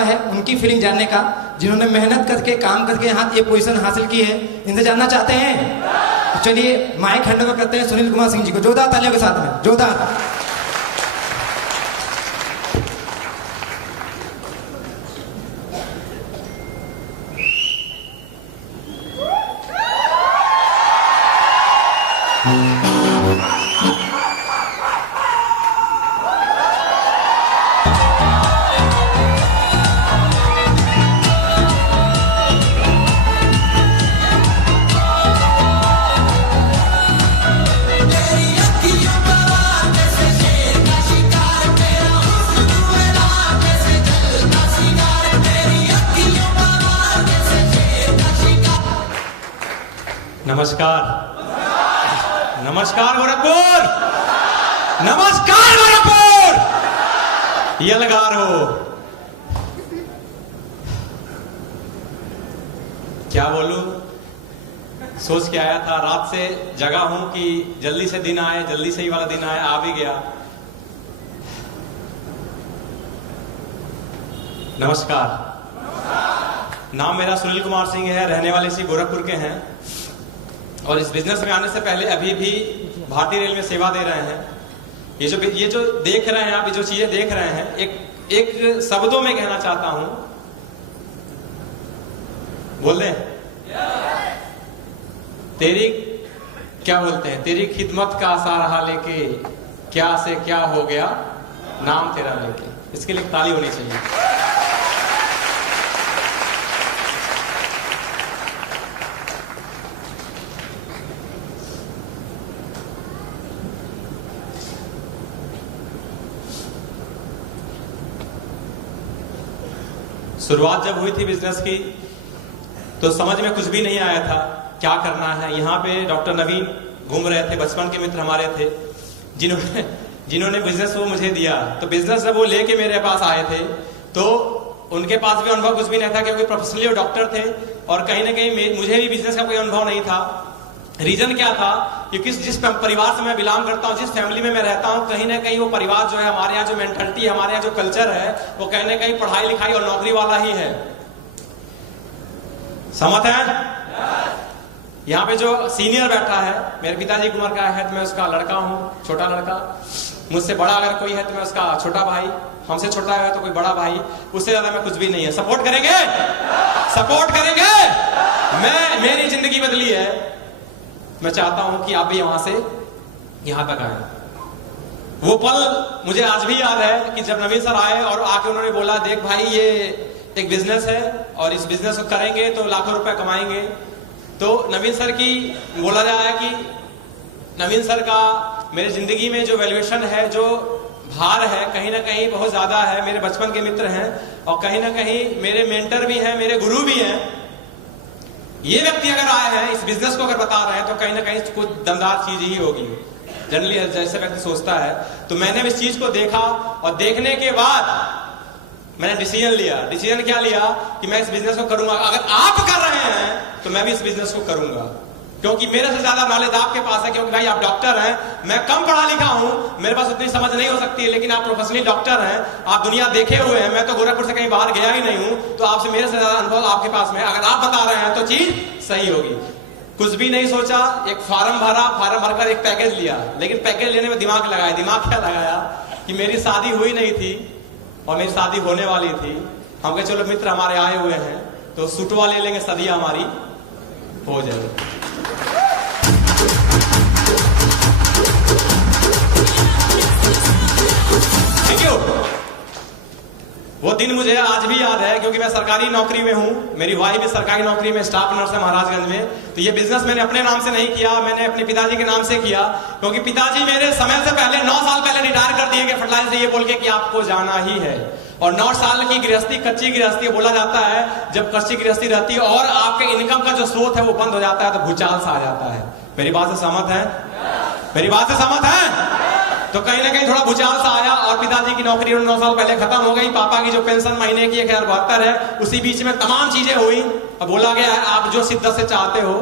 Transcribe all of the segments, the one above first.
है उनकी फीलिंग जानने का, जिन्होंने मेहनत करके काम करके यहाँ ये पोजीशन हासिल की है, इनसे जानना चाहते हैं। तो चलिए माइक हैंड ओवर करते हैं सुनील कुमार सिंह जी को, जोरदार तालियों के साथ में, जोरदार। नमस्कार, नमस्कार गोरखपुर, नमस्कार गोरखपुर, यलगार हो। क्या बोलूं, सोच के आया था, रात से जगा हूं कि जल्दी से दिन आए, जल्दी से ही वाला दिन आए, आ भी गया। नमस्कार, नाम मेरा सुनील कुमार सिंह है, रहने वाले इसी गोरखपुर के हैं और इस बिजनेस में आने से पहले अभी भी भारतीय रेल में सेवा दे रहे हैं। ये जो देख रहे हैं आप, ये जो चीजें देख रहे हैं, एक शब्दों में कहना चाहता हूं, बोल दें, तेरी क्या बोलते हैं, तेरी खिदमत का सहारा लेके क्या से क्या हो गया, नाम तेरा लेके। इसके लिए ताली होनी चाहिए। शुरुआत जब हुई थी बिजनेस की तो समझ में कुछ भी नहीं आया था क्या करना है। यहाँ पे डॉक्टर नवीन घूम रहे थे, बचपन के मित्र हमारे थे, जिन्होंने बिजनेस वो मुझे दिया। तो बिजनेस जब वो लेके मेरे पास आए थे तो उनके पास भी अनुभव कुछ भी नहीं था, क्योंकि प्रोफेशनली वो डॉक्टर थे और कहीं ना कहीं मुझे भी बिजनेस का कोई अनुभव नहीं था। रीजन क्या था, क्योंकि जिस परिवार से मैं बिलोंग करता हूँ, जिस फैमिली में मैं रहता हूँ, कहीं ना कहीं वो परिवार जो है, हमारे यहाँ जो मेंटालिटी, हमारे यहाँ जो कल्चर है, वो कहीं ना कहीं पढ़ाई लिखाई और नौकरी वाला ही है। समझ है? यहाँ पे जो सीनियर बैठा है, मेरे पिताजी की उम्र का है तो मैं उसका लड़का हूँ, छोटा लड़का। मुझसे बड़ा अगर कोई है तो मैं उसका छोटा भाई, हमसे छोटा है तो कोई बड़ा भाई, उससे ज्यादा मैं कुछ भी नहीं है। सपोर्ट करेंगे? सपोर्ट करेंगे? मेरी जिंदगी बदली है। मैं चाहता हूं कि आप भी वहां से यहां तक आए। वो पल मुझे आज भी याद है कि जब नवीन सर आए और आके उन्होंने बोला, देख भाई ये एक बिजनेस है और इस बिजनेस को करेंगे तो लाखों रुपए कमाएंगे। तो नवीन सर की बोला जाए कि नवीन सर का मेरे जिंदगी में जो वैल्यूएशन है, जो भार है, कहीं ना कहीं बहुत ज्यादा है। मेरे बचपन के मित्र हैं और कहीं ना कहीं मेरे मेंटर भी हैं, मेरे गुरु भी हैं। ये व्यक्ति अगर आए हैं, इस बिजनेस को अगर बता रहे हैं, तो कहीं ना कहीं कुछ दमदार चीज ही होगी, जनरली जैसे व्यक्ति सोचता है। तो मैंने इस चीज को देखा और देखने के बाद मैंने डिसीजन लिया। डिसीजन क्या लिया कि मैं इस बिजनेस को करूंगा। अगर आप कर रहे हैं तो मैं भी इस बिजनेस को करूंगा, क्योंकि मेरे से ज्यादा नॉलेज आपके पास है। क्योंकि भाई आप डॉक्टर हैं, मैं कम पढ़ा लिखा हूं, मेरे पास उतनी समझ नहीं हो सकती है, लेकिन आप प्रोफेशनली डॉक्टर हैं, आप दुनिया देखे हुए हैं। मैं तो गोरखपुर से कहीं बाहर गया ही नहीं हूं, तो आपसे मेरे से ज्यादा अनुभव आपके पास में। अगर आप बता रहे हैं तो चीज सही होगी। कुछ भी नहीं सोचा, एक फॉर्म भरा, फॉर्म भरकर एक पैकेज लिया। लेकिन पैकेज लेने में दिमाग लगाया। दिमाग क्या लगाया कि मेरी शादी हुई नहीं थी और मेरी शादी होने वाली थी। हम कहे चलो मित्र हमारे आए हुए हैं तो सूटवा ले लेंगे, सदिया हमारी हो जाएगी। वो दिन मुझे आज भी याद है, क्योंकि मैं सरकारी नौकरी में हूं, मेरी वाइफ भी सरकारी नौकरी में स्टाफ नर्स है महाराजगंज में। तो ये बिजनेस मैंने अपने नाम से नहीं किया, मैंने अपने पिताजी के नाम से किया, क्योंकि पिताजी मेरे समय से पहले 9 साल पहले रिटायर कर दिए गए फर्टिलाइजर से, ये बोल के कि आपको जाना ही है। और 9 साल की गृहस्थी, कच्ची गृहस्थी बोला जाता है, जब कच्ची गृहस्थी रहती है और आपके इनकम का जो स्रोत है वो बंद हो जाता है तो भूचाल सा आ जाता है। मेरी बात से सहमत है? मेरी बात से सहमत है? तो कहीं ना कहीं थोड़ा भूचाल सा आया और पिताजी की नौकरी 9 साल पहले खत्म हो गई। पापा की जो पेंशन महीने की 1072 है, उसी बीच में तमाम चीजें हुई। अब बोला गया है आप जो शिद्दत से चाहते हो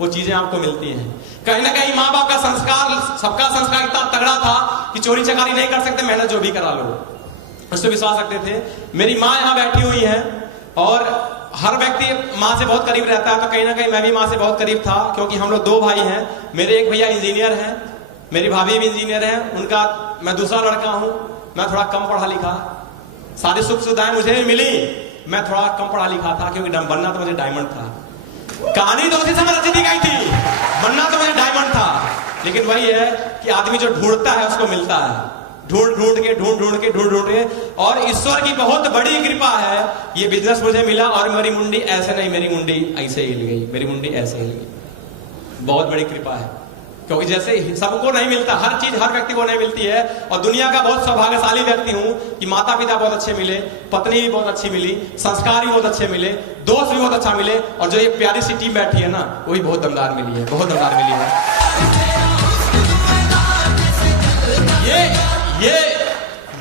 वो चीजें आपको मिलती हैं। कहीं ना कहीं माँ बाप का संस्कार, सबका संस्कार इतना तगड़ा था कि चोरी चकारी नहीं कर सकते, मेहनत जो भी करा लो। उस पर विश्वास रखते थे। मेरी माँ यहाँ बैठी हुई है और हर व्यक्ति माँ से बहुत करीब रहता है, तो कहीं ना कहीं मैं भी माँ से बहुत करीब था, क्योंकि हम लोग 2 भाई हैं। मेरे एक भैया इंजीनियर हैं, मेरी भाभी भी इंजीनियर है, उनका मैं दूसरा लड़का हूँ। मैं थोड़ा कम पढ़ा लिखा, सारी सुख सुविधाएं मुझे भी मिली, मैं थोड़ा कम पढ़ा लिखा था, क्योंकि बनना तो मुझे डायमंड था। कहानी तो उसी समय रची दी गई थी, बनना तो मुझे डायमंड था। लेकिन वही है कि आदमी जो ढूंढता है उसको मिलता है, ढूंढ के। और ईश्वर की बहुत बड़ी कृपा है, ये बिजनेस मुझे मिला। और मेरी मुंडी ऐसे नहीं, मेरी मुंडी ऐसे हिल गई, मेरी मुंडी ऐसे हिल गई। बहुत बड़ी कृपा है, क्योंकि जैसे सबको नहीं मिलता, हर चीज हर व्यक्ति को नहीं मिलती है। और दुनिया का बहुत सौभाग्यशाली व्यक्ति हूं कि माता पिता बहुत अच्छे मिले, पत्नी भी बहुत अच्छी मिली, संस्कार भी बहुत अच्छे मिले, दोस्त भी बहुत अच्छा मिले, और जो ये प्यारी सी टीम बैठी है ना, वो भी बहुत दमदार मिली है, बहुत दमदार मिली है। ये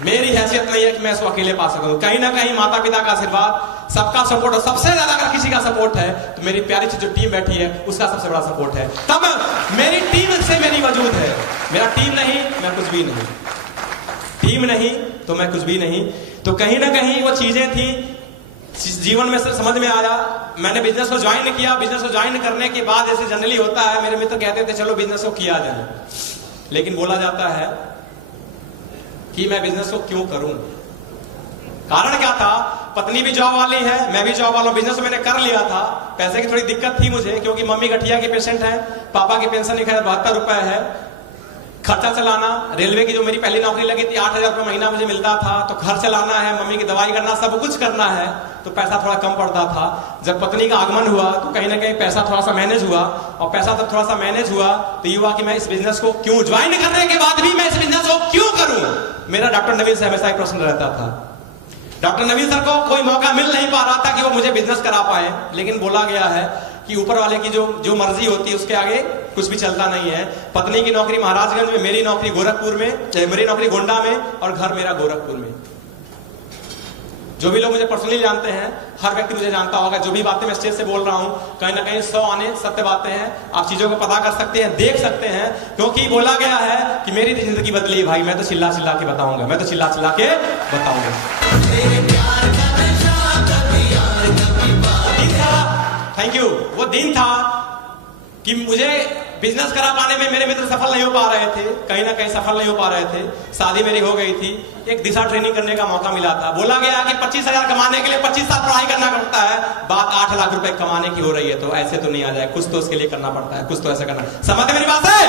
मेरी हैसियत नहीं है कि मैं इसको अकेले पा सकूं। कहीं ना कहीं माता पिता का आशीर्वाद, सबका सपोर्ट, और सबसे ज्यादा अगर किसी का सपोर्ट है तो मेरी प्यारी सी जो टीम बैठी है उसका सबसे बड़ा सपोर्ट है। तब मेरी टीम से मेरी वजूद है। मेरा टीम नहीं, मैं कुछ भी नहीं। टीम नहीं तो मैं कुछ भी नहीं। तो कहीं ना कहीं वो चीजें थी जीवन में समझ में आया। मैंने बिजनेस को ज्वाइन किया। बिजनेस को ज्वाइन करने के बाद जैसे जनरली होता है, मेरे मित्र कहते थे चलो बिजनेस को किया जाए, लेकिन बोला जाता है कि मैं बिजनेस को क्यों करूं। कारण क्या था, पत्नी भी जॉब वाली है, मैं भी जॉब वाला हूं। बिजनेस मैंने कर लिया था, पैसे की थोड़ी दिक्कत थी मुझे, क्योंकि मम्मी गठिया के पेशेंट है, पापा की पेंशन 72 रुपए है, खर्चा चलाना, रेलवे की जो मेरी पहली नौकरी लगी थी 8,000 रुपये महीना मुझे मिलता था, तो घर चलाना है, मम्मी की दवाई करना, सब कुछ करना है, तो पैसा थोड़ा कम पड़ता था। जब पत्नी का आगमन हुआ तो कहीं ना कहीं पैसा थोड़ा सा मैनेज हुआ, और पैसा जब थोड़ा सा मैनेज हुआ तो ये हुआ कि मैं इस बिजनेस को क्यों, ज्वाइन करने के बाद भी मैं इस बिजनेस को क्यों करूं। मेरा डॉक्टर नवीन से हमेशा एक प्रश्न रहता था। डॉक्टर नवीन सर को कोई मौका मिल नहीं पा रहा था कि वो मुझे बिजनेस करा पाए, लेकिन बोला गया है कि ऊपर वाले की जो मर्जी होती है उसके आगे कुछ भी चलता नहीं है। पत्नी की नौकरी महाराजगंज में, मेरी नौकरी गोरखपुर में, मेरी नौकरी गोंडा में, और घर मेरा गोरखपुर में। जो भी लोग मुझे पर्सनली जानते हैं, हर व्यक्ति मुझे जानता होगा, जो भी बातें मैं स्टेज से बोल रहा हूं कहीं ना कहीं 100 आने सत्य बातें हैं। आप चीजों को पता कर सकते हैं, देख सकते हैं, क्योंकि बोला गया है कि मेरी जिंदगी बदली भाई, मैं तो चिल्ला चिल्ला के बताऊंगा, मैं तो चिल्ला चिल्ला के बताऊंगा। Thank you. वो दिन था कि मुझे बिजनेस करा पाने में मेरे मित्र सफल नहीं हो पा रहे थे, कहीं ना कहीं सफल नहीं हो पा रहे थे। शादी मेरी हो गई थी, एक दिशा ट्रेनिंग करने का मौका मिला था। बोला गया कि 25,000 कमाने के लिए 25 साल पढ़ाई करना पड़ता है, बात 8 लाख रुपए कमाने की हो रही है, तो ऐसे तो नहीं आ जाए, कुछ तो उसके लिए करना पड़ता है, कुछ तो ऐसा करना। समझते मेरी बात है?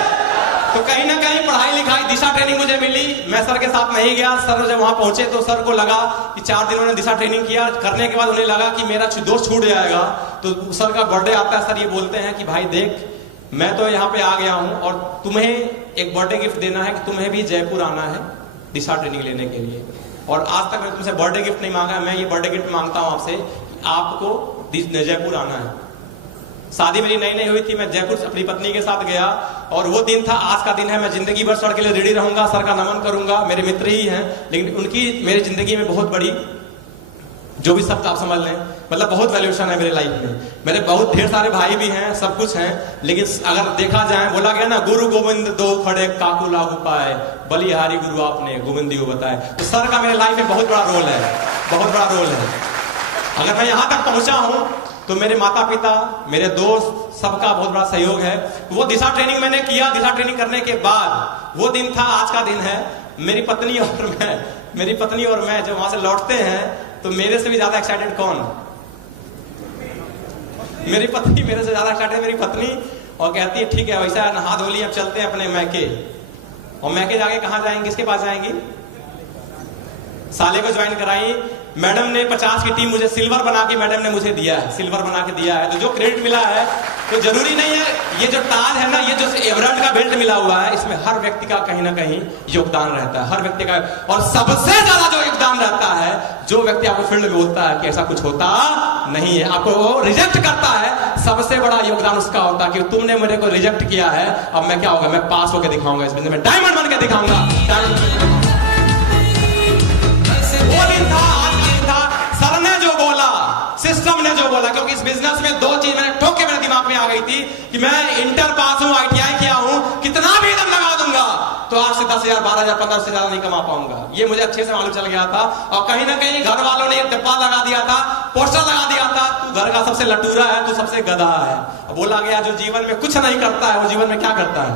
तो कहीं ना कहीं पढ़ाई लिखाई, दिशा ट्रेनिंग मुझे मिली। मैं सर के साथ नहीं गया। सर जब वहां पहुंचे तो सर को लगा कि 4 दिन उन्होंने दिशा ट्रेनिंग किया, करने के बाद उन्हें लगा कि मेरा दोस्त छूट जाएगा। तो सर का बर्थडे आता है, सर ये बोलते हैं कि भाई देख, मैं तो यहाँ पे आ गया हूं और तुम्हें एक बर्थडे गिफ्ट देना है कि तुम्हें भी जयपुर आना है दिशा ट्रेनिंग लेने के लिए। और आज तक मैंने तुमसे बर्थडे गिफ्ट नहीं मांगा, मैं ये बर्थडे गिफ्ट मांगता हूं आपसे, आपको जयपुर आना है। शादी मेरी नई नई हुई थी, मैं जयपुर अपनी पत्नी के साथ गया, और वो दिन था, आज का दिन है। मैं जिंदगी भर सर के लिए रेडी रहूंगा, सर का नमन करूंगा। मेरे मित्र ही हैं, लेकिन उनकी मेरी जिंदगी में बहुत बड़ी, जो भी शब्द आप समझ लें, मतलब बहुत वैल्यूएशन है मेरे लाइफ में। मेरे बहुत ढेर सारे भाई भी हैं, सब कुछ हैं, लेकिन अगर देखा जाए, बोला गया ना, गुरु गोविंद दो खड़े काकू लागू पाए, बलिहारी गुरु आपने गोविंदी को बताए। तो सर का मेरे लाइफ में बहुत बड़ा रोल है, बहुत बड़ा रोल है। अगर मैं यहां तक पहुंचा हूं तो मेरे माता पिता, मेरे दोस्त, सबका बहुत बड़ा सहयोग है। वो दिशा ट्रेनिंग मैंने किया। दिशा ट्रेनिंग करने के बाद वो दिन था, आज का दिन है। मेरी पत्नी और मैं जब वहां से लौटते हैं तो मेरे से भी ज्यादा एक्साइटेड कौन? मेरी पत्नी मेरे से ज्यादा एक्साइटेड, मेरी पत्नी, और कहती है ठीक है वैसा नहा धो ली, अब चलते हैं अपने मैके। और मैके जाके कहां जाएंगे, किसके पास जाएंगी? साले को ज्वाइन कराई। मैडम ने 50 की टीम मुझे सिल्वर बना के मैडम ने मुझे दिया है, सिल्वर बना के दिया है। तो जो क्रेडिट मिला है, तो जरूरी नहीं है, ये जो ताज है ना, ये जो एवरेट का बेल्ट मिला हुआ है, इसमें हर व्यक्ति का कहीं ना कहीं योगदान रहता है, हर व्यक्ति का। और सबसे ज्यादा जो योगदान रहता है, जो व्यक्ति आपको फील्ड में बोलता है कि ऐसा कुछ होता नहीं है, आपको वो रिजेक्ट करता है, सबसे बड़ा योगदान उसका होता है कि तुमने मेरे को रिजेक्ट किया है, अब मैं क्या होगा, मैं पास होकर दिखाऊंगा इस बिजनेस में, डायमंड बन के दिखाऊंगा। वो दिन था, आज का दिन था। सर ने जो बोला, सिस्टम ने जो बोला, क्योंकि इस बिजनेस में 2 चीज मैंने ठोक के मेरे दिमाग में आ गई थी कि मैं इंटर पास हूं, ITI किया हूं, कितना भी दम लगा दूंगा तो आज से 10,000 12,000 15,000 से ज्यादा नहीं कमा पाऊंगा। ये मुझे अच्छे से मालूम चल गया था। और कहीं ना कहीं घर वालों ने डिब्बा लगा दिया था, पोस्टर लगा दिया था, तू घर का सबसे लटूरा है, तू सबसे गधा है। बोला गया जो जीवन में कुछ नहीं करता है वो जीवन में क्या करता है?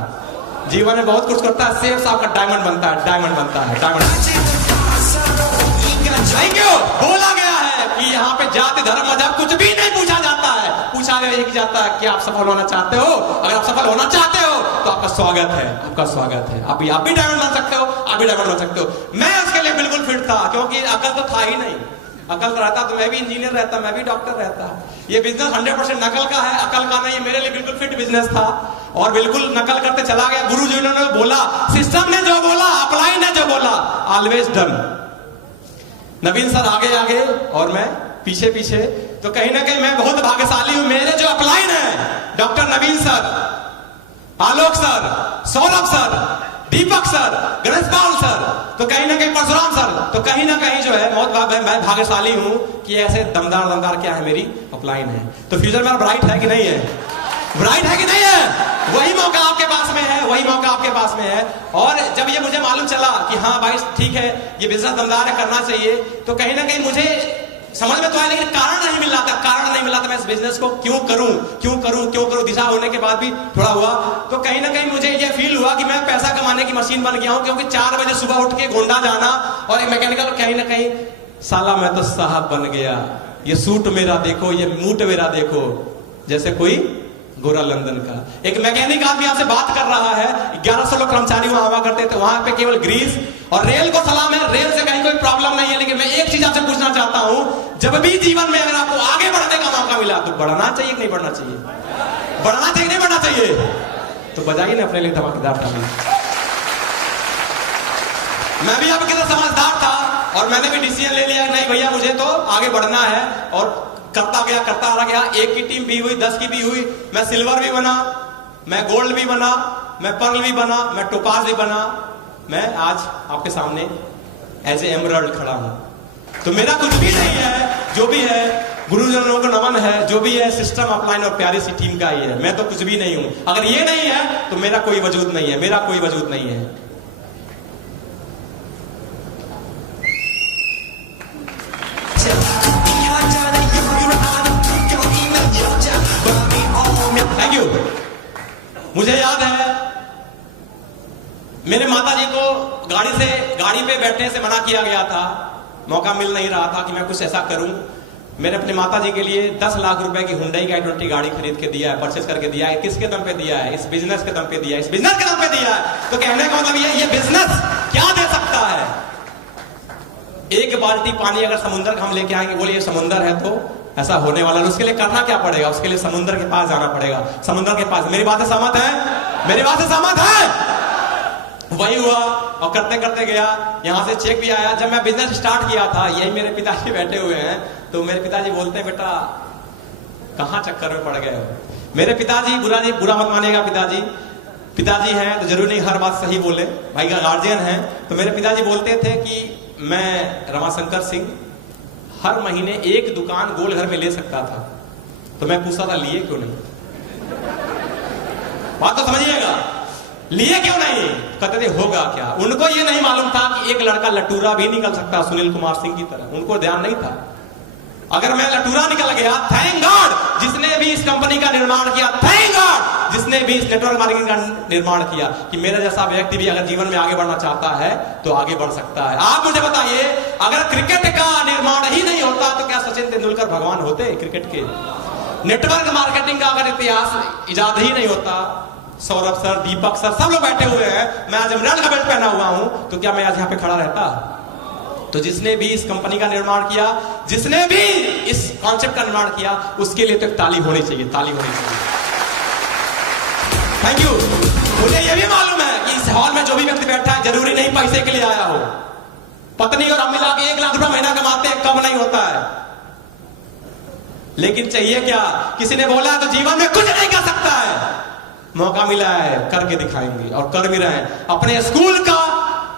जीवन में बहुत कुछ करता है। सेफ साहब का डायमंड बनता है, डायमंड बनता है, डायमंड। Thank you. बोला गया है कि यहाँ पे जाति धर्म मजहब कुछ भी नहीं पूछा जाता है। पूछा यही जाता है कि आप सफल होना चाहते हो? अगर आप सफल होना चाहते हो तो आपका स्वागत है, आपका स्वागत है। आप भी डायमंड बन सकते हो, आप भी डायमंड बन सकते हो। मैं उसके लिए बिल्कुल फिट था, क्योंकि अकल तो था ही नहीं। अकल रहता तो मैं भी इंजीनियर रहता, मैं भी डॉक्टर रहता। ये बिजनेस 100% नकल का है, अकल का नहीं। मेरे लिए बिल्कुल फिट बिजनेस था और बिल्कुल नकल करते चला गया। गुरुजी ने बोला, सिस्टम ने जो बोला, अपलाइन ने जो बोला, ऑलवेज डन। नवीन सर आगे आगे और मैं पीछे पीछे। तो कहीं ना कहीं मैं बहुत भाग्यशाली हूं। मेरे जो अपलाइन है, डॉक्टर नवीन सर, आलोक सर, सौरभ सर, दीपक सर, गणेशपाल सर, तो कहीं ना कहीं परशुराम सर, तो कहीं ना कहीं जो है बहुत मैं भाग्यशाली हूं कि ऐसे दमदार क्या है, मेरी अपलाइन है। तो फ्यूचर मेरा ब्राइट है कि नहीं है? ब्राइट है कि नहीं है? वही मौका आपके पास में है, वही मौका आपके पास में है। और जब ये मुझे मालूम चला कि हाँ भाई ठीक है, ये बिजनेस दमदार है, करना चाहिए, तो कहीं ना कहीं मुझे समझ में तो आया, लेकिन कारण नहीं मिल रहा था। कारण नहीं मिला था मैं इस बिजनेस को क्यों करूं, क्यों करूं, क्यों करूं। दिशा होने के बाद भी थोड़ा हुआ, तो कहीं ना कहीं मुझे ये फील हुआ कि मैं पैसा कमाने की मशीन बन गया हूं। क्योंकि 4 बजे सुबह उठ के गोंडा जाना और एक मैकेनिकल, कहीं ना कहीं साला मैं तो साहब बन गया। ये सूट मेरा देखो, ये मूट मेरा देखो, जैसे कोई गोरा लंदन का। एक मैकेनिक आदमी आपसे बात कर रहा है, 1100 लोग कर्मचारी वहां हुआ करते थे, वहां पे केवल ग्रीस और रेल को सलाम है। रेल से कहीं कोई प्रॉब्लम नहीं है, लेकिन मैं एक चीज आपसे पूछना चाहता हूं, जब भी जीवन में अगर आपको आगे बढ़ने का मौका मिला तो बढ़ना चाहिए कि नहीं बढ़ना चाहिए? बढ़ना चाहिए नहीं बढ़ना चाहिए? तो बजाइए ना अपने लिए धमाकेदार ताली। मैं भी आपकी तरह समझदार था और मैंने भी डिसीजन ले लिया, नहीं भैया मुझे तो आगे बढ़ना है। और करता रहा गया। 1 की टीम भी हुई, 10 की भी हुई, मैं सिल्वर भी बना, मैं गोल्ड भी बना, मैं पर्ल भी बना, मैं टोपाज भी बना, मैं आज आपके सामने एज ए एमरल्ड खड़ा हूं। तो मेरा कुछ भी नहीं है, जो भी है गुरुजनों को नमन है, जो भी है सिस्टम अपलाइन और प्यारी सी टीम का ही है। मैं तो कुछ भी नहीं हूं। अगर ये नहीं है तो मेरा कोई वजूद नहीं है, मेरा कोई वजूद नहीं है। Thank you. मुझे याद है मेरे माताजी को गाड़ी पे बैठने से मना किया गया था। मौका मिल नहीं रहा था कि मैं कुछ ऐसा करूं। मैंने अपने माताजी के लिए 10 लाख रुपए की हुंडई की i20 गाड़ी खरीद के दिया है, परचेस करके दिया है। किसके दम पे दिया है? इस बिजनेस के दम पे दिया है, इस बिजनेस के दम पे दिया है। तो कहने का मतलब ये बिजनेस क्या दे सकता है? एक बाल्टी पानी अगर समुद्र का हम लेके आएंगे, बोलिए समुद्र है तो ऐसा होने वाला, उसके लिए करना क्या पड़ेगा? उसके लिए समुद्र के पास जाना पड़ेगा, समुद्र के पास। मेरी बात से सहमत है? मेरी बात से सहमत है? वही हुआ और करते करते गया। यहां से चेक भी आया। जब मैं बिजनेस स्टार्ट किया था, यही मेरे पिताजी बैठे हुए हैं, तो मेरे पिताजी बोलते हैं, बेटा कहां चक्कर में पड़ गए हो? मेरे पिताजी, बुरा मत मानिएगा, पिताजी हैं तो जरूरी नहीं हर बात सही बोले, भाई का गार्जियन है। तो मेरे पिताजी बोलते थे कि मैं रमाशंकर सिंह हर महीने एक दुकान गोलघर में ले सकता था। तो मैं पूछता था लिए क्यों नहीं? बात तो समझिएगा, लिए क्यों नहीं? कहते थे होगा क्या। उनको ये नहीं मालूम था कि एक लड़का लटूरा भी निकल सकता सुनील कुमार सिंह की तरह। उनको ध्यान नहीं था। अगर मैं लटूरा निकल गया, थैंक गॉड जिसने भी इस कंपनी का निर्माण किया, थैंक गॉड जिसने भी इस नेटवर्क मार्केटिंग का निर्माण किया, कि मेरा जैसा व्यक्ति भी अगर जीवन में आगे बढ़ना चाहता है तो आगे बढ़ सकता है। आप मुझे बताइए, अगर क्रिकेट का निर्माण ही नहीं होता तो क्या सचिन तेंदुलकर भगवान होते क्रिकेट के? नेटवर्क मार्केटिंग का अगर इतिहास इजाद ही नहीं होता, सौरभ सर, दीपक सर, सब लोग बैठे हुए हैं, मैं आज एमराल्ड का बेल्ट पहना हुआ हूं, तो क्या मैं आज यहाँ पे खड़ा रहता? तो जिसने भी इस कंपनी का निर्माण किया, जिसने भी इस कॉन्सेप्ट का निर्माण किया, उसके लिए तो एक ताली होनी चाहिए, ताली होनी चाहिए। Thank you. मुझे यह भी मालूम है कि इस हॉल में जो भी व्यक्ति बैठा है जरूरी नहीं पैसे के लिए आया हो। पत्नी और हम मिला के 1 लाख रुपया महीना कमाते हैं, कम नहीं होता है। लेकिन चाहिए क्या? किसी ने बोला तो जीवन में कुछ नहीं कर सकता है। मौका मिला है, करके दिखाएंगे और कर भी रहे हैं। अपने स्कूल का,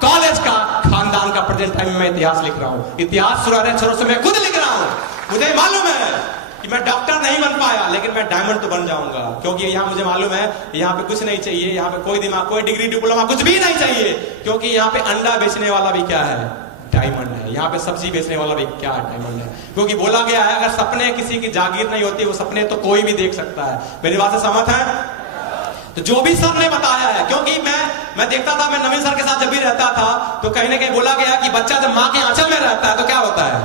कॉलेज का, खानदान का प्रेजेंट टाइम में इतिहास लिख रहा हूं। इतिहास सुनहरे अक्षरों से मैं खुद लिख रहा हूं। मुझे मालूम है कि मैं डॉक्टर नहीं बन पाया लेकिन मैं डायमंड तो बन जाऊंगा, क्योंकि यहाँ मुझे मालूम है यहाँ पे कुछ नहीं चाहिए, यहाँ पे कोई दिमाग, कोई डिग्री डिप्लोमा कुछ भी नहीं चाहिए, क्योंकि यहाँ पे अंडा बेचने वाला भी क्या है, डायमंड है। यहाँ पे सब्जी बेचने वाला भी क्या डायमंड है, क्योंकि बोला गया है अगर सपने किसी की जागीर नहीं होती, वो सपने तो कोई भी देख सकता है। मेरी बात से सहमत है? तो जो भी सर ने बताया है, क्योंकि मैं देखता था, मैं नवीन सर के साथ जब भी रहता था तो कहीं ना कहीं बोला गया कि बच्चा जब माँ के आंचल में रहता है तो क्या होता है,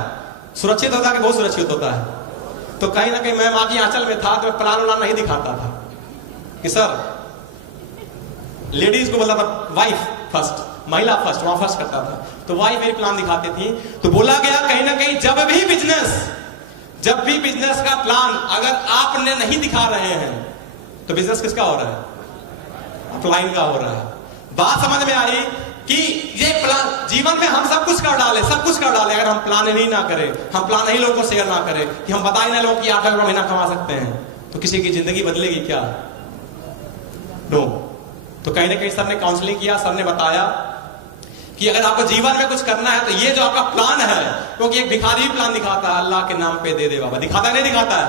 सुरक्षित होता है कि बहुत सुरक्षित होता है। तो कहीं ना कहीं मैं माँ की आंचल में था तो मैं प्लान उलान नहीं दिखाता था कि सर, लेडीज को बोला था वाइफ फर्स्ट, महिला फर्स्ट, वहां फर्स्ट करता था, तो वाइफ मेरी प्लान दिखाती थी। तो बोला गया कहीं ना कहीं जब भी बिजनेस का प्लान अगर आपने नहीं दिखा रहे हैं तो बिजनेस किसका हो रहा है, अपलाइन का हो रहा है। बात समझ में आई कि ये प्लान जीवन में हम सब कुछ कर डाले, अगर हम प्लान नहीं ना करें, हम प्लान नहीं लोगों को शेयर ना करें, कि हम बताए ना लोग कि 8 लाख महीना कमा सकते हैं, तो किसी की जिंदगी बदलेगी क्या? नो। तो कहीं ना कहीं सर ने काउंसलिंग किया, सर ने बताया कि अगर आपको जीवन में कुछ करना है तो ये जो आपका प्लान है, क्योंकि एक भिखारी भी प्लान दिखाता है, अल्लाह के नाम पे दे दे बाबा, दिखाता नहीं दिखाता है।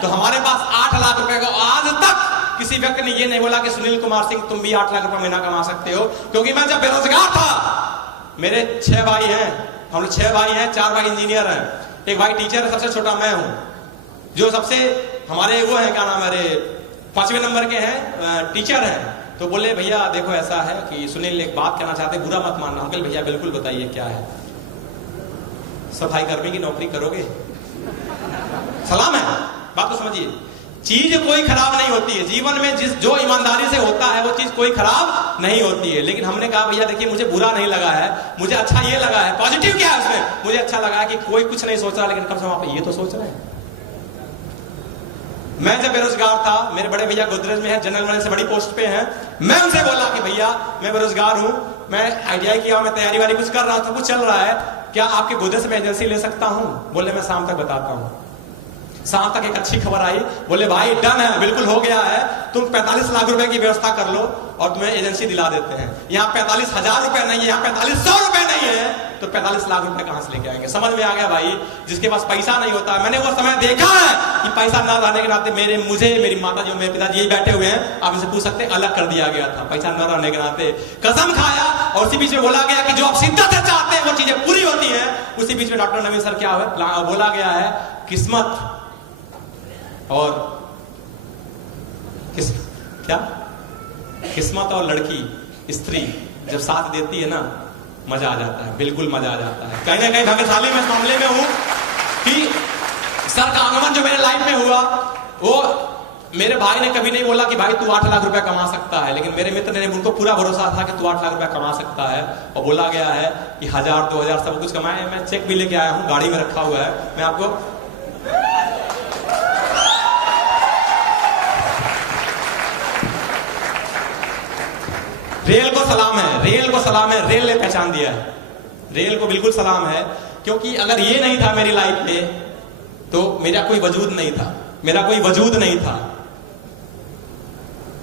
तो हमारे पास 8 लाख रुपए का, आज तक किसी व्यक्ति ने ये नहीं बोला कि सुनील कुमार सिंह तुम भी 8 लाख रुपए महीना कमा सकते हो, क्योंकि मैं जब बेरोजगार था, मेरे 6 भाई हैं, हम लोग 6 भाई हैं, 4 भाई इंजीनियर हैं, एक भाई टीचर है, सबसे छोटा मैं हूं, जो सबसे हमारे वो है क्या नाम है, 5वें नंबर के हैं, टीचर हैं। तो बोले भैया देखो ऐसा है कि सुनील एक बात कहना चाहते, बुरा मत मानना। अंकल भैया बिल्कुल बताइए क्या है। सफाई कर्मी की नौकरी करोगे? सलाम है, बात तो समझिए। चीज कोई खराब नहीं होती है जीवन में, जो ईमानदारी से होता है वो चीज कोई खराब नहीं होती है। लेकिन हमने कहा भैया देखिए मुझे बुरा नहीं लगा है, मुझे अच्छा ये लगा है, पॉजिटिव क्या है उसमें, मुझे अच्छा लगा है कि कोई कुछ नहीं सोच रहा, लेकिन कम से कम आप ये तो सोच रहे हैं। मैं जब बेरोजगार था, मेरे बड़े भैया गोदरेज में है, जनरल मैनेजर से बड़ी पोस्ट पे हैं, मैं उनसे बोला कि भैया मैं बेरोजगार हूं, मैं आईटीआई किया, मैं तैयारी वारी कुछ कर रहा हूं, कुछ चल रहा है, क्या आपके गोदरेज में एजेंसी ले सकता हूं? बोले मैं शाम तक बताता हूं। शाम तक एक अच्छी खबर आई, बोले भाई डन है, बिल्कुल हो गया है, तुम 45 लाख रुपए की व्यवस्था कर लो और तुम्हें एजेंसी दिला देते हैं। यहाँ 45,000 रुपए नहीं है, यहाँ 4500 रुपए नहीं है, तो 45 लाख रुपए कहां से लेके आएंगे? समझ में आ गया भाई, जिसके पास पैसा नहीं होता। मैंने वो समय देखा है कि पैसा ना रहने के नाते मेरी माता जी, मेरे पिताजी यही बैठे हुए हैं, आप इनसे पूछ सकते हैं, अलग कर दिया गया था पैसा न रहने के नाते, कसम खाया। और उसी बीच में बोला गया कि जो आप शिद्दत से चाहते हैं वो चीजें पूरी होती है। उसी बीच में डॉक्टर नवीन सर क्या हुआ, बोला गया है किस्मत और किस्मत और लड़की, स्त्री जब साथ देती है ना, मजा आ जाता है, बिल्कुल मजा आ जाता है। कहीं ना कहीं भाग्यशाली मैं इस मामले में हूं कि सर का आगमन जो मेरे लाइफ में हुआ, वो मेरे भाई ने कभी नहीं बोला कि भाई तू 8 लाख रुपया कमा सकता है, लेकिन मेरे मित्र ने, उनको पूरा भरोसा था कि तू 8 लाख रुपया कमा सकता है। और बोला गया है कि 1000 2000 सब कुछ कमाए। मैं चेक भी लेके आया हूं, गाड़ी में रखा हुआ है, मैं आपको रेल को सलाम है, रेल को सलाम है, रेल ने पहचान दिया है, रेल को बिल्कुल सलाम है। क्योंकि अगर ये नहीं था मेरी लाइफ में तो मेरा कोई वजूद नहीं था, मेरा कोई वजूद नहीं था।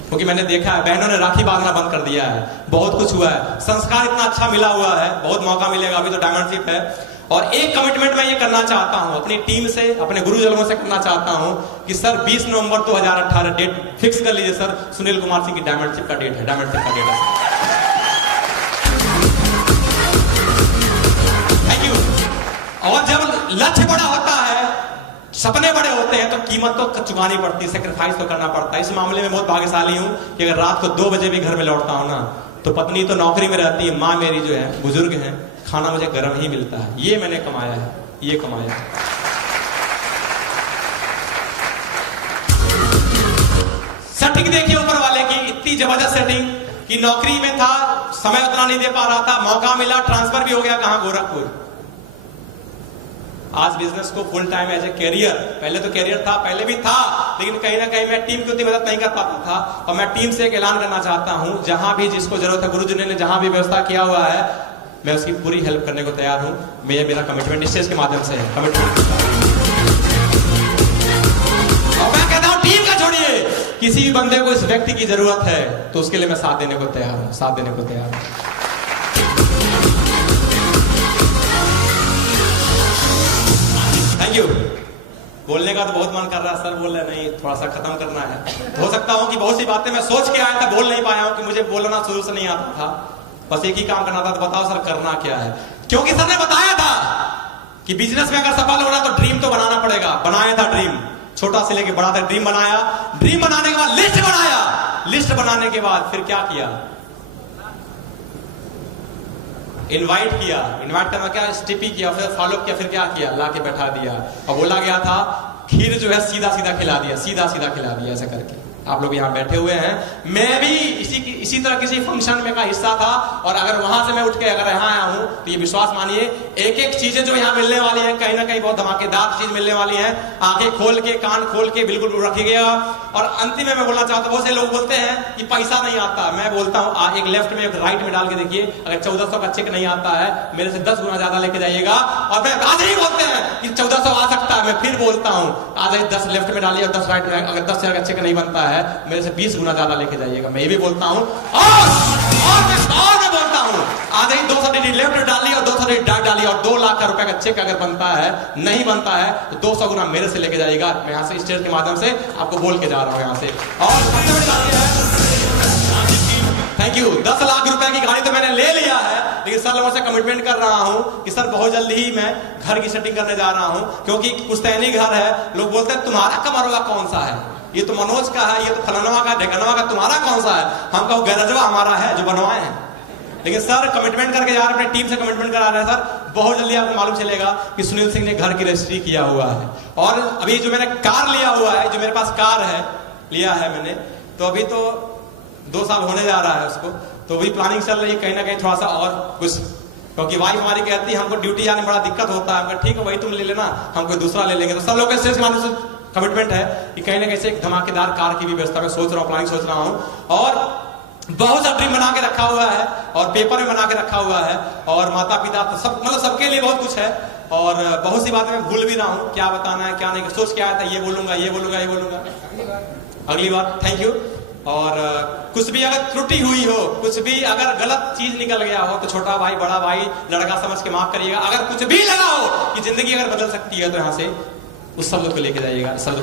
क्योंकि मैंने देखा है बहनों ने राखी बांधना बंद कर दिया है, बहुत कुछ हुआ है, संस्कार इतना अच्छा मिला हुआ है, बहुत मौका मिलेगा, अभी तो डायमंडशिप है। और एक कमिटमेंट मैं ये करना चाहता हूं अपनी टीम से, अपने गुरुजनों से करना चाहता हूं कि सर 20 नवंबर 2018 डेट फिक्स कर लीजिए सर, सुनील कुमार सिंह की डायमंडशिप का डेट है, डायमंडशिप का डेट है। Thank you. और जब लक्ष्य बड़ा होता है, सपने बड़े होते हैं, तो कीमत तो चुकानी पड़ती है, सेक्रीफाइस तो करना पड़ता है। इस मामले में बहुत भाग्यशाली हूं कि अगर रात को 2 बजे भी घर में लौटता हूं ना, तो पत्नी तो नौकरी में रहती है, माँ मेरी जो है बुजुर्ग है, खाना मुझे गर्म ही मिलता है। ये मैंने कमाया है, ये कमाया है। सेटिंग देखिए ऊपर वाले की, इतनी जबरदस्त सेटिंग कि नौकरी में था, समय उतना नहीं दे पा रहा था, मौका मिला, ट्रांसफर भी हो गया, कहां, गोरखपुर। आज बिजनेस को full time as a career, पहले तो कैरियर था, पहले भी था, लेकिन कहीं ना कहीं मैं टीम की उतनी मदद नहीं कर पाता था। और मैं टीम से एक ऐलान करना चाहता हूं, जहां भी जिसको जरूरत है, गुरुजी ने जहां भी व्यवस्था किया हुआ है, मैं उसकी पूरी हेल्प करने को तैयार हूं। मेरा कमिटमेंट स्टेज के माध्यम से है, कमिटमेंट। और मैं कहता हूं टीम का छोड़िए, किसी भी बंदे को इस व्यक्ति की जरूरत है तो उसके लिए मैं साथ देने को तैयार हूं, साथ देने को तैयार हूं। Thank you. बोलने का तो बहुत मन कर रहा है, सर बोल रहे नहीं थोड़ा सा खत्म करना है। तो हो सकता हूँ कि बहुत सी बातें मैं सोच के आया था, बोल नहीं पाया हूँ कि मुझे बोलना शुरू से नहीं आता था, बस एक ही काम करना था। तो बताओ सर करना क्या है, क्योंकि सर ने बताया था कि बिजनेस में अगर सफल होना तो ड्रीम तो बनाना पड़ेगा। बनाया था ड्रीम, छोटा से लेके बड़ा तक ड्रीम बनाया। ड्रीम बनाने के बाद लिस्ट बनाया, लिस्ट बनाने के बाद फिर क्या किया, इनवाइट किया। इनवाइट करना क्या, स्टिपी किया, फिर फॉलो किया, फिर क्या किया, लाके बैठा दिया और बोला गया था खीर जो है सीधा सीधा खिला दिया, सीधा सीधा खिला दिया ऐसा करके। आप लोग यहाँ बैठे हुए हैं, मैं भी इसी तरह किसी फंक्शन में का हिस्सा था, और अगर वहां से मैं उठ के अगर यहाँ आया हूं तो ये विश्वास मानिए एक एक चीजें जो यहाँ मिलने वाली है कहीं ना कहीं बहुत धमाकेदार चीज मिलने वाली है। आंखें खोल के कान खोल के बिल्कुल रखिएगा। और अंतिम में मैं बोलना चाहता हूँ, बहुत से लोग बोलते हैं कि पैसा नहीं आता, मैं बोलता हूँ एक लेफ्ट में एक राइट में डाल के देखिए, अगर 1400 का चेक नहीं आता है मेरे से 10 गुना ज्यादा लेके जाइएगा। और मैं आज ही बोलते हैं कि 1400 आ सकता है, मैं फिर बोलता हूँ आज ही 10 लेफ्ट में डालिए और 10 राइट में, अगर 10,000 का चेक नहीं बनता है मेरे से 20 गुना ज्यादा लेके जाइएगा। मैं ये भी बोलता हूँ और मैं बोलता हूँ आज ही 200 लेफ्ट डालिए और 200 राइट डालिए और 2 लाख रुपए का चेक अगर बनता है, नहीं बनता है तो 200 गुना मेरे से लेके जाइएगा। मैं यहाँ से स्टेज के माध्यम से आपको बोल के जा रहा हूँ यहाँ से। और थैंक यू। 10 लाख रुपए की गाड़ी तो मैंने ले लिया है, लेकिन सर लोगों से कमिटमेंट कर रहा हूं कि सर बहुत जल्दी ही मैं घर की सेटिंग करने जा रहा हूं, क्योंकि पुश्तैनी घर है। लोग बोलते हैं तुम्हारा कमरवा कौन सा है, ये तो मनोज का है, ये तो फलनवा का ढेकनवा का, तुम्हारा कौन सा है। हम कहो गैरजवा हमारा है जो बनवाए हैं। लेकिन सर कमिटमेंट करके जा रहे हैं, अपनी टीम से कमिटमेंट करा रहे हैं सर। बहुत जल्दी आपको मालूम चलेगा कि सुनील सिंह ने घर की रजिस्ट्री किया हुआ है। और अभी जो मैंने कार लिया हुआ है, जो मेरे पास कार है लिया है मैंने, तो अभी तो 2 साल होने जा रहा है उसको, तो भी प्लानिंग चल रही है कहीं ना कहीं थोड़ा सा और कुछ, क्योंकि वाइफ हमारी कहती है हमको ड्यूटी जाने में बड़ा दिक्कत होता है। ठीक है वही तुम ले लेना, हम कोई दूसरा ले लेंगे। तो सब लोग के माध्यम से कमिटमेंट है कि कहीं ना कहीं से एक धमाकेदार कार की भी व्यवस्था में सोच रहा हूँ, प्लानिंग सोच रहा हूँ। और बहुत सा ड्रीम बना के रखा हुआ है और पेपर में बना के रखा हुआ है, और माता पिता तो सब मतलब सबके लिए बहुत कुछ है। और बहुत सी बातें मैं भूल भी रहा हूँ, क्या बताना है क्या नहीं, सोच के आया था ये बोलूंगा ये बोलूंगा ये बोलूंगा अगली बार। Thank you. और कुछ भी अगर त्रुटि हुई हो, कुछ भी अगर गलत चीज निकल गया हो तो छोटा भाई बड़ा भाई लड़का समझ के माफ करिएगा। अगर कुछ भी लगा हो कि जिंदगी अगर बदल सकती है तो यहाँ से उस शब्द को लेके जाइएगा, शब्द